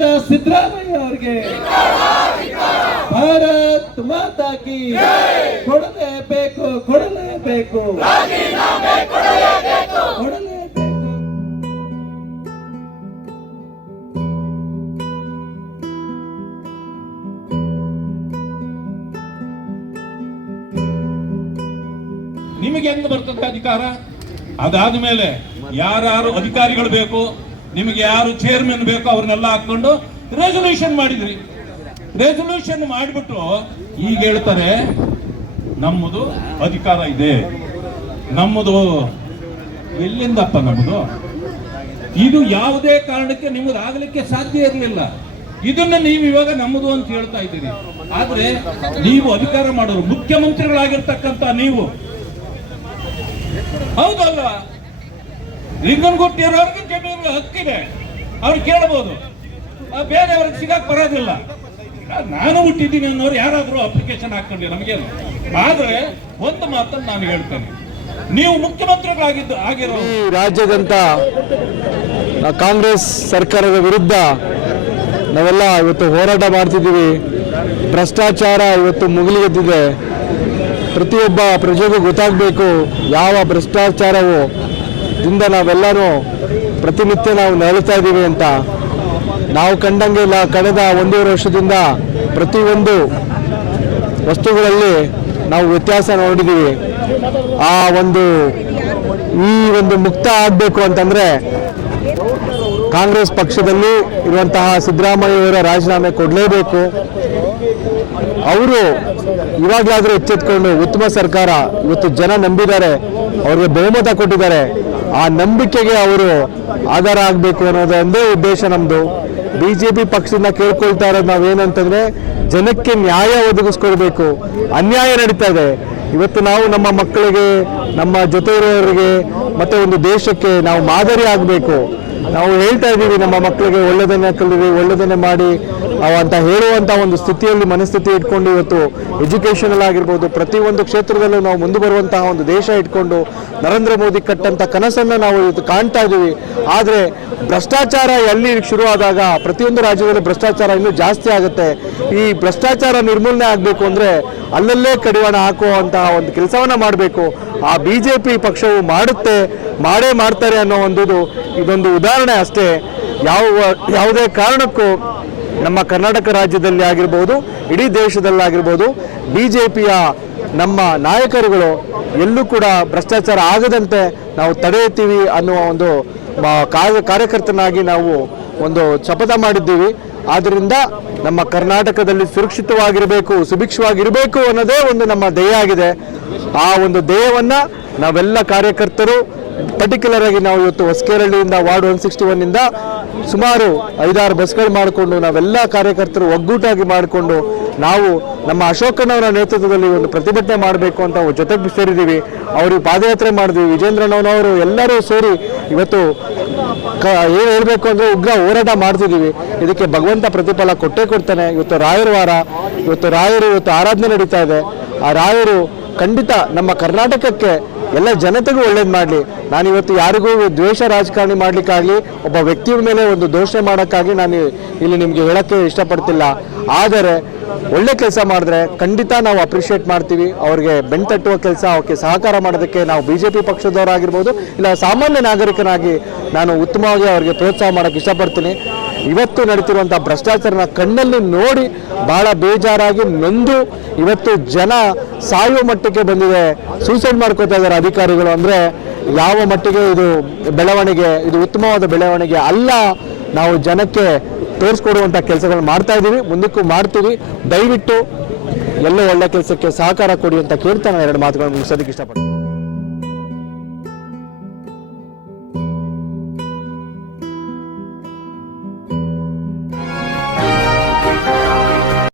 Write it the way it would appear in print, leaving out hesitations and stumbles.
ಮಾಡಿದ ಸಿದ್ದರಾಮಯ್ಯ ಅವರಿಗೆ ಭಾರತ್ ಮಾತಾ ಕಿ ಕೊಡಲೇಬೇಕು ಕೊಡಲೇಬೇಕು ಕೊಡಲೇಬೇಕು. ನಿಮಗೆ ಹೆಂಗ್ ಬರ್ತದೆ ಅಧಿಕಾರ? ಅದಾದ ಮೇಲೆ ಯಾರು ಅಧಿಕಾರಿಗಳು ಬೇಕು, ನಿಮಗೆ ಯಾರು ಚೇರ್ಮನ್ ಬೇಕು ಅವ್ರನ್ನೆಲ್ಲ ಹಾಕೊಂಡು ರೆಸೊಲ್ಯೂಷನ್ ಮಾಡಿದ್ರಿ. ರೆಸೊಲ್ಯೂಷನ್ ಮಾಡಿಬಿಟ್ಟು ಈಗ ಹೇಳ್ತಾರೆ ನಮ್ಮದು ಅಧಿಕಾರ ಇದೆ. ನಮ್ಮದು ಎಲ್ಲಿಂದಪ್ಪ ನಮ್ಮದು? ಇದು ಯಾವುದೇ ಕಾರಣಕ್ಕೆ ನಿಮ್ಮದು ಆಗ್ಲಿಕ್ಕೆ ಸಾಧ್ಯ ಇರಲಿಲ್ಲ. ಇದನ್ನ ನೀವು ಇವಾಗ ನಮ್ಮದು ಅಂತ ಹೇಳ್ತಾ ಇದ್ದೀರಿ. ಆದ್ರೆ ನೀವು ಅಧಿಕಾರ ಮಾಡೋರು, ಮುಖ್ಯಮಂತ್ರಿಗಳಾಗಿರ್ತಕ್ಕಂಥ ನೀವು, ಹೌದಲ್ವಾ? ಲಿಂಗನಗುಟ್ಟಿಯವ್ರಿಗೆ ಜಮೀನು ಹಕ್ಕಿದೆ, ಅವ್ರು ಕೇಳಬಹುದು, ಬೇರೆಯವ್ರಿಗೆ ಸಿಗಕ್ ಬರೋದಿಲ್ಲ. ನಾನು ಹುಟ್ಟಿದ್ದೀನಿ ಅನ್ನೋರು ಯಾರಾದ್ರೂ ಅಪ್ಲಿಕೇಶನ್ ಹಾಕೊಂಡಿ ನಮಗೇನು. ಆದ್ರೆ ಒಂದು ಮಾತನ್ನು ನಾನು ಹೇಳ್ತೇನೆ, ನೀವು ಮುಖ್ಯಮಂತ್ರಿಗಳಾಗಿರೋ ರಾಜ್ಯದಂತ ಕಾಂಗ್ರೆಸ್ ಸರ್ಕಾರದ ವಿರುದ್ಧ ನಾವೆಲ್ಲ ಇವತ್ತು ಹೋರಾಟ ಮಾಡ್ತಿದ್ದೀವಿ. ಭ್ರಷ್ಟಾಚಾರ ಇವತ್ತು ಮುಗಿಲಿಗೆದ್ದಿದೆ. ಪ್ರತಿಯೊಬ್ಬ ಪ್ರಜೆಗೂ ಗೊತ್ತಾಗಬೇಕು ಯಾವ ಭ್ರಷ್ಟಾಚಾರವು ದಿಂದ ನಾವೆಲ್ಲರೂ ಪ್ರತಿನಿತ್ಯ ನಾವು ನರಳುತ್ತಾ ಇದ್ದೀವಿ ಅಂತ. ನಾವು ಕಂಡಂಗೆ ಕಳೆದ 1.5 ವರ್ಷದಿಂದ ಪ್ರತಿಯೊಂದು ವಸ್ತುಗಳಲ್ಲಿ ನಾವು ವ್ಯತ್ಯಾಸ ನೋಡಿದ್ದೀವಿ. ಈ ಒಂದು ಮುಕ್ತ ಆಗಬೇಕು ಅಂತಂದರೆ ಕಾಂಗ್ರೆಸ್ ಪಕ್ಷದಲ್ಲಿ ಇರುವಂತಹ ಸಿದ್ದರಾಮಯ್ಯವರ ರಾಜೀನಾಮೆ ಕೊಡಲೇಬೇಕು. ಅವರು ಇವಾಗಲಾದರೂ ಎಚ್ಚೆತ್ಕೊಂಡು ಉತ್ತಮ ಸರ್ಕಾರ ಇವತ್ತು ಜನ ನಂಬಿದ್ದಾರೆ, ಅವ್ರಿಗೆ ಬಹುಮತ ಕೊಟ್ಟಿದ್ದಾರೆ, ಆ ನಂಬಿಕೆಗೆ ಅವರು ಆಧಾರ ಆಗಬೇಕು ಅನ್ನೋದೊಂದೇ ಉದ್ದೇಶ ನಮ್ಮದು. BJP ಪಕ್ಷದಿಂದ ಕೇಳ್ಕೊಳ್ತಾ ಇರೋದು ನಾವೇನಂತಂದರೆ ಜನಕ್ಕೆ ನ್ಯಾಯ ಒದಗಿಸ್ಕೊಡ್ಬೇಕು. ಅನ್ಯಾಯ ನಡೀತಾ ಇದೆ. ಇವತ್ತು ನಾವು ನಮ್ಮ ಮಕ್ಕಳಿಗೆ, ನಮ್ಮ ಜೊತೆ ಇರೋರಿಗೆ ಮತ್ತು ಒಂದು ದೇಶಕ್ಕೆ ನಾವು ಮಾದರಿ ಆಗಬೇಕು. ನಾವು ಹೇಳ್ತಾ ಇದ್ದೀವಿ ನಮ್ಮ ಮಕ್ಕಳಿಗೆ ಒಳ್ಳೆಯದನ್ನೇ ಕಲಿರಿ, ಒಳ್ಳೆಯದನ್ನೇ ಮಾಡಿ ಅಂತ ಹೇಳುವಂಥ ಒಂದು ಸ್ಥಿತಿಯಲ್ಲಿ ಮನಸ್ಥಿತಿ ಇಟ್ಕೊಂಡು ಇವತ್ತು ಎಜುಕೇಷನಲ್ ಆಗಿರ್ಬೋದು ಪ್ರತಿಯೊಂದು ಕ್ಷೇತ್ರದಲ್ಲೂ ನಾವು ಮುಂದೆ ಬರುವಂತಹ ಒಂದು ದೇಶ ಇಟ್ಕೊಂಡು ನರೇಂದ್ರ ಮೋದಿ ಕಟ್ಟಂಥ ಕನಸನ್ನು ನಾವು ಇವತ್ತು ಕಾಣ್ತಾ ಇದ್ದೀವಿ. ಆದರೆ ಭ್ರಷ್ಟಾಚಾರ ಎಲ್ಲಿ ಶುರುವಾದಾಗ ಪ್ರತಿಯೊಂದು ರಾಜ್ಯದಲ್ಲಿ ಭ್ರಷ್ಟಾಚಾರ ಇನ್ನೂ ಜಾಸ್ತಿ ಆಗುತ್ತೆ. ಈ ಭ್ರಷ್ಟಾಚಾರ ನಿರ್ಮೂಲನೆ ಆಗಬೇಕು ಅಂದರೆ ಅಲ್ಲಲ್ಲೇ ಕಡಿವಾಣ ಹಾಕುವಂತಹ ಒಂದು ಕೆಲಸವನ್ನು ಮಾಡಬೇಕು. ಆ BJP ಪಕ್ಷವು ಮಾಡೇ ಮಾಡ್ತಾರೆ ಅನ್ನೋ ಇದೊಂದು ಉದಾಹರಣೆ ಅಷ್ಟೇ. ಯಾವುದೇ ಕಾರಣಕ್ಕೂ ನಮ್ಮ ಕರ್ನಾಟಕ ರಾಜ್ಯದಲ್ಲಿ ಆಗಿರ್ಬೋದು, ಇಡೀ ದೇಶದಲ್ಲಾಗಿರ್ಬೋದು, BJPಯ ನಮ್ಮ ನಾಯಕರುಗಳು ಎಲ್ಲೂ ಕೂಡ ಭ್ರಷ್ಟಾಚಾರ ಆಗದಂತೆ ನಾವು ತಡೆಯುತ್ತೀವಿ ಅನ್ನುವ ಒಂದು ಕಾರ್ಯಕರ್ತನಾಗಿ ನಾವು ಒಂದು ಶಪಥ ಮಾಡಿದ್ದೀವಿ. ಆದ್ದರಿಂದ ನಮ್ಮ ಕರ್ನಾಟಕದಲ್ಲಿ ಸುರಕ್ಷಿತವಾಗಿರಬೇಕು, ಸುಭಿಕ್ಷವಾಗಿರಬೇಕು ಅನ್ನೋದೇ ಒಂದು ನಮ್ಮ ಧ್ಯೇಯ ಆಗಿದೆ. ಆ ಒಂದು ಧ್ಯೇಯವನ್ನು ನಾವೆಲ್ಲ ಕಾರ್ಯಕರ್ತರು ಪರ್ಟಿಕ್ಯುಲರ್ ಆಗಿ ನಾವು ಇವತ್ತು ಹೊಸಕೇರಳ್ಳಿಯಿಂದ ವಾರ್ಡ್ 161 ಸುಮಾರು 5-6 ಬಸ್ಗಳು ಮಾಡಿಕೊಂಡು ನಾವೆಲ್ಲ ಕಾರ್ಯಕರ್ತರು ಒಗ್ಗೂಟಾಗಿ ಮಾಡಿಕೊಂಡು ನಾವು ನಮ್ಮ ಅಶೋಕನವರ ನೇತೃತ್ವದಲ್ಲಿ ಒಂದು ಪ್ರತಿಭಟನೆ ಮಾಡಬೇಕು ಅಂತ ಜೊತೆಗೆ ಸೇರಿದ್ದೀವಿ. ಅವ್ರಿಗೆ ಪಾದಯಾತ್ರೆ ಮಾಡಿದ್ವಿ, ವಿಜೇಂದ್ರನವರು ಎಲ್ಲರೂ ಸೇರಿ ಇವತ್ತು ಏನು ಹೇಳಬೇಕು ಅಂದರೆ ಉಗ್ರ ಹೋರಾಟ ಮಾಡ್ತಿದ್ದೀವಿ. ಇದಕ್ಕೆ ಭಗವಂತ ಪ್ರತಿಫಲ ಕೊಟ್ಟೇ ಕೊಡ್ತಾನೆ. ಇವತ್ತು ರಾಯರ ವಾರ, ರಾಯರು ಆರಾಧನೆ ನಡೀತಾ ಇದೆ. ಆ ರಾಯರು ಖಂಡಿತ ನಮ್ಮ ಕರ್ನಾಟಕಕ್ಕೆ ಎಲ್ಲ ಜನತೆಗೂ ಒಳ್ಳೇದು ಮಾಡಲಿ. ನಾನಿವತ್ತು ಯಾರಿಗೂ ದ್ವೇಷ ರಾಜಕಾರಣಿ ಮಾಡಲಿಕ್ಕಾಗಲಿ ಒಬ್ಬ ವ್ಯಕ್ತಿಯ ಮೇಲೆ ಒಂದು ದೋಷಣೆ ಮಾಡೋಕ್ಕಾಗಿ ನಾನು ಇಲ್ಲಿ ನಿಮಗೆ ಹೇಳೋಕ್ಕೆ ಇಷ್ಟಪಡ್ತಿಲ್ಲ. ಆದರೆ ಒಳ್ಳೆ ಕೆಲಸ ಮಾಡಿದ್ರೆ ಖಂಡಿತ ನಾವು ಅಪ್ರಿಷಿಯೇಟ್ ಮಾಡ್ತೀವಿ. ಅವ್ರಿಗೆ ಬೆಣ್ತಟ್ಟುವ ಕೆಲಸ, ಅವಕ್ಕೆ ಸಹಕಾರ ಮಾಡೋದಕ್ಕೆ ನಾವು BJP ಪಕ್ಷದವರಾಗಿರ್ಬೋದು ಇಲ್ಲ ಸಾಮಾನ್ಯ ನಾಗರಿಕನಾಗಿ ನಾನು ಉತ್ತಮವಾಗಿ ಅವ್ರಿಗೆ ಪ್ರೋತ್ಸಾಹ ಮಾಡೋಕ್ಕೆ ಇಷ್ಟಪಡ್ತೀನಿ. ಇವತ್ತು ನಡೀತಿರುವಂಥ ಭ್ರಷ್ಟಾಚಾರನ ಕಣ್ಣಲ್ಲಿ ನೋಡಿ ಭಾಳ ಬೇಜಾರಾಗಿ ನೊಂದು ಇವತ್ತು ಜನ ಸಾಯುವ ಮಟ್ಟಕ್ಕೆ ಬಂದಿದೆ. ಸೂಸೈಡ್ ಮಾಡ್ಕೋತಾ ಇದ್ದಾರೆ ಅಧಿಕಾರಿಗಳು. ಅಂದರೆ ಯಾವ ಮಟ್ಟಿಗೆ ಇದು ಬೆಳವಣಿಗೆ, ಇದು ಉತ್ತಮವಾದ ಬೆಳವಣಿಗೆ ಅಲ್ಲ. ನಾವು ಜನಕ್ಕೆ ತೋರಿಸ್ಕೊಡುವಂಥ ಕೆಲಸಗಳು ಮಾಡ್ತಾ ಇದ್ದೀವಿ, ಮುಂದಕ್ಕೂ ಮಾಡ್ತೀವಿ. ದಯವಿಟ್ಟು ಎಲ್ಲ ಒಳ್ಳೆ ಕೆಲಸಕ್ಕೆ ಸಹಕಾರ ಕೊಡಿ ಅಂತ ಕೇಳ್ತಾ ನಾನು 2 ಮಾತುಗಳನ್ನು ಮುಗಿಸೋದಕ್ಕೆ ಇಷ್ಟಪಡ್ತೀನಿ.